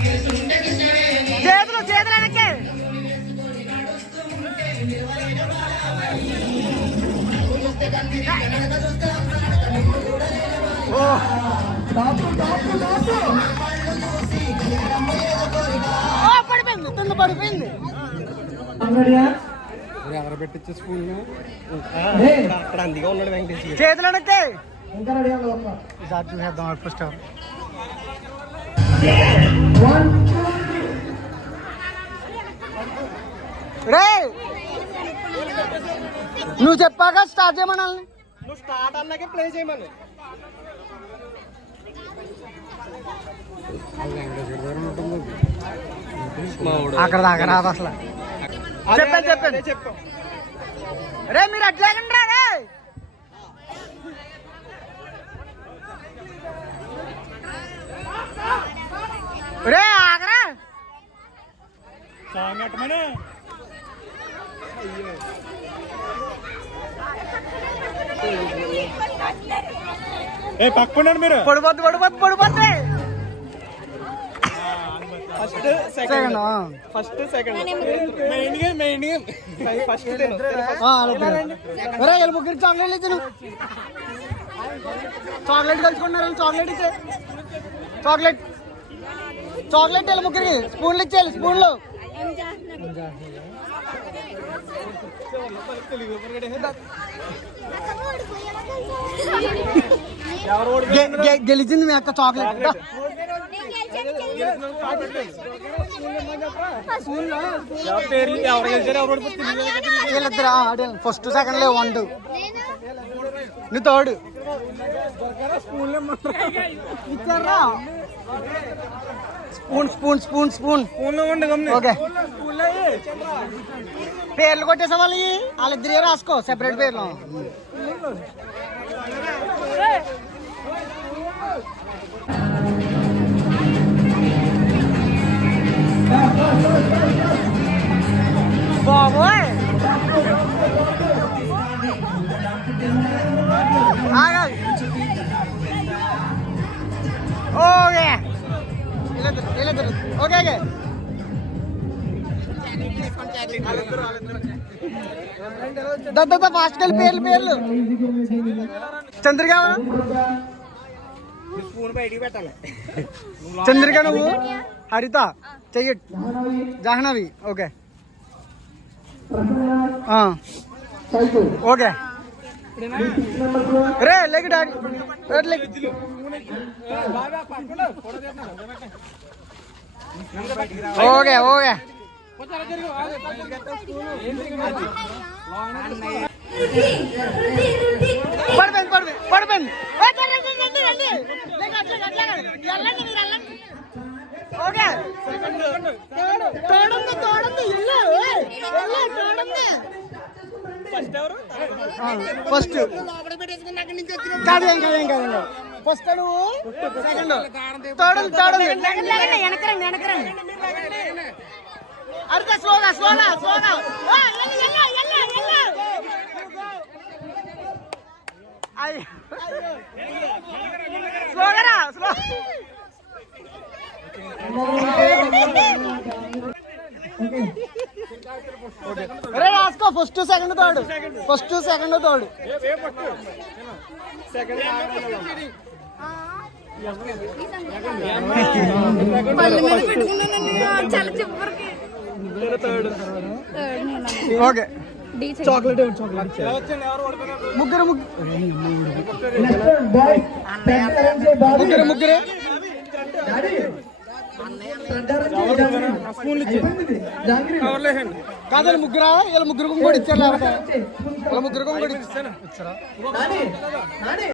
చేతులు చేతులు వెనక్కి. ఓ. ఓ, పడిపోయింది తుండు పడిపోయింది. పెట్టించే స్కూల్ అక్కడ అందుగా ఉన్నాడు వెంకటేష్ చేతులు వెనక్కి. ఇంకా రెడీ అవ్వాలి ఒక్క ఈసారి చూసేద్దాం ఫస్ట్ రే! నువ్వు చెప్పాక స్టార్ట్ చేయమనాలి నువ్వు స్టార్ట్ అన్నాకే ప్లే చేయమని. అక్కడ దాకా రాదు అసలు. చెప్పాను చెప్పాను చెప్పాం. రే మీరు అట్లాగండి రే రే! ఏ పక్కన్నాడు మీరు. పడిపోద్దు పడిపోద్దు పడిపోద్ది first second first second main game main game first ఒరే ముగ్గురు చాక్లెట్ ఇచ్చాను చాక్లెట్ కలుసుకున్నారు చాక్లెట్ ఇచ్చే. చాక్లెట్. చాక్లెట్ వీళ్ళ ముగ్గురికి. స్పూన్లు ఇచ్చేయాలి స్పూన్లు. గెలిచింది మీ అక్క చాక్లెట్ దా. ఎవరు వీళ్ళిద్దరు ఆడే ఫస్ట్ సెకండ్ లే వన్ టూ నువ్వు థర్డ్ ఇచ్చారా? Spoon spoon spoon spoon. Okay. పేర్లు కొట్టేసే వాళ్ళు వాళ్ళిద్దరే రాసుకో? సెపరేట్ పేర్లు. వీళ్ళిద్దరు ఓకే ఓకే దత్త ఫాస్ట్ వెళ్ళి పేర్లు పేర్లు చంద్రిక ఫోన్ బయటికి పెట్టాలి చంద్రిక నువ్వు హరిత చెయ్యి జాహ్నవి ఓకే ఆ, సైకిల్ ఓకే రే లెగ్ డాడీ రేట్ లెగ్ ఓకే ఓకే పడిపోయింది పడిపోయింది పడిపోయింది ఏ, రండి, రండి, రండి. లేక, అట్లా, అట్లా, వెళ్ళండి, మీరు వెళ్ళండి. ఓకే తోడుంది తోడుంది ఫస్ట్ నువ్వు వెనకరండి వెనకరండి. అర్థ స్లోగా స్లోగా స్లోగా. స్లో రాసుకో first second third first second third second చాలా చివరికి. ఓకే. చాక్లెట్ చాక్లెట్ వచ్చింది ఎవరు ఓడిపోయినారు ముగ్గురు ముగ్గురు ముగ్గురు. ముగ్గురు? వీళ్ళు ముగ్గురా కూడా ఇచ్చారు లేకపోతే? ముగ్గురు కూడా ఇచ్చారు? నాని నాని.